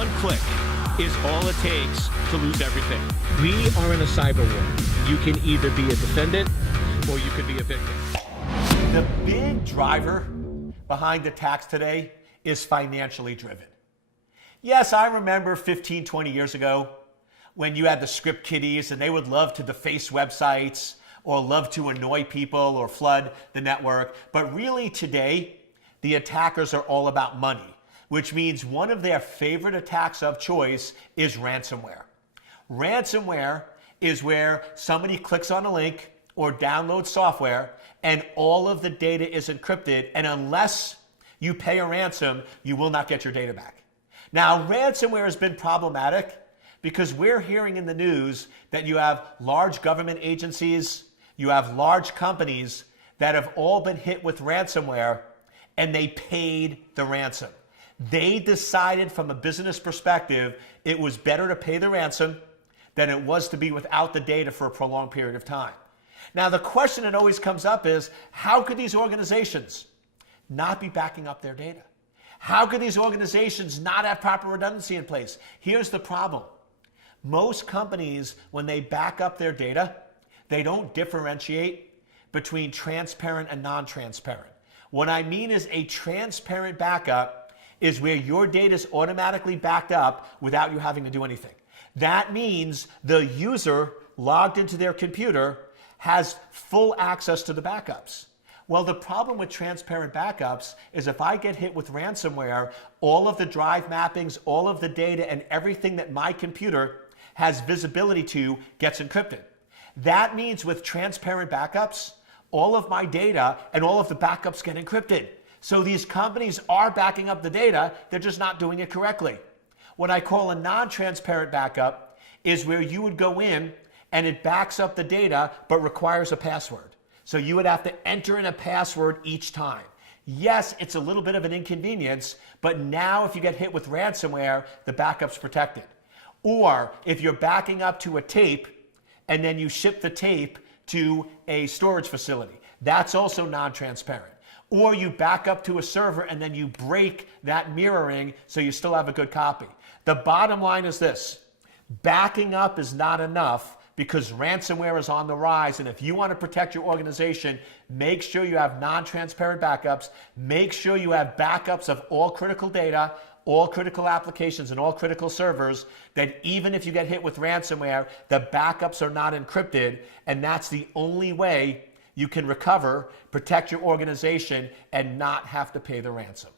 One click is all it takes to lose everything. We are in a cyber war. You can either be a defendant or you could be a victim. The big driver behind attacks today is financially driven. Yes, I remember 15, 20 years ago when you had the script kiddies and they would love to deface websites or love to annoy people or flood the network. But really today, the attackers are all about money, which means one of their favorite attacks of choice is ransomware. Ransomware is where somebody clicks on a link or downloads software and all of the data is encrypted, and unless you pay a ransom, you will not get your data back. Now, ransomware has been problematic because we're hearing in the news that you have large government agencies, you have large companies that have all been hit with ransomware and they paid the ransom. They decided from a business perspective it was better to pay the ransom than it was to be without the data for a prolonged period of time. Now, the question that always comes up is, how could these organizations not be backing up their data? How could these organizations not have proper redundancy in place? Here's the problem. Most companies, when they back up their data, they don't differentiate between transparent and non-transparent. What I mean is a transparent backup is where your data is automatically backed up without you having to do anything. That means the user logged into their computer has full access to the backups. Well, the problem with transparent backups is if I get hit with ransomware, all of the drive mappings, all of the data, and everything that my computer has visibility to gets encrypted. That means with transparent backups, all of my data and all of the backups get encrypted. So these companies are backing up the data, they're just not doing it correctly. What I call a non-transparent backup is where you would go in and it backs up the data but requires a password. So you would have to enter in a password each time. Yes, it's a little bit of an inconvenience, but now if you get hit with ransomware, the backup's protected. Or if you're backing up to a tape and then you ship the tape to a storage facility, that's also non-transparent. Or you back up to a server and then you break that mirroring so you still have a good copy. The bottom line is this: backing up is not enough because ransomware is on the rise, and if you want to protect your organization, make sure you have non-transparent backups, make sure you have backups of all critical data, all critical applications, and all critical servers, that even if you get hit with ransomware, the backups are not encrypted, and that's the only way you can recover, protect your organization, and not have to pay the ransom.